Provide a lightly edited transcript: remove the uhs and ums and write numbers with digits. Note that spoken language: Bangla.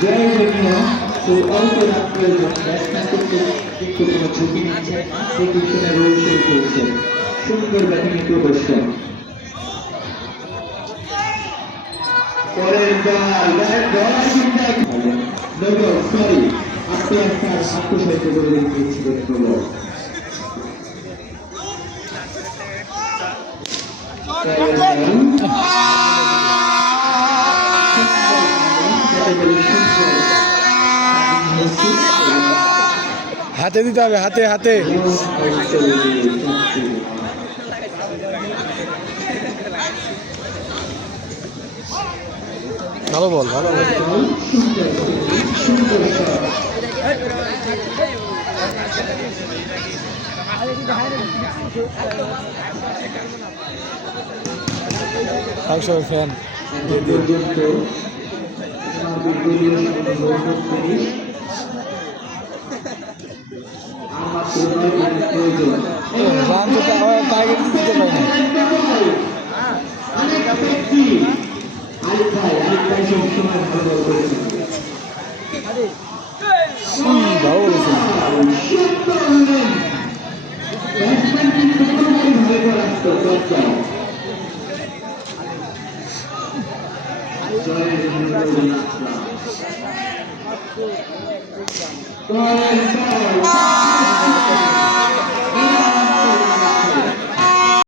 জয়জনীয় তো অল্প রাত প্রয়োজন ব্যাটসম্যান কিন্তু কোনো ঝুঁকি নিচ্ছে পিছনে রোল শুরু করছে সুন্দর ব্যাটিং প্রদর্শন পরের বল চিন্তা সরি আত্মসহায়তা করে দিয়েছিলেন বল হাতে দিতে হবে হাতে হাতে ভালো বল ভালো বল ফ্যান Ball.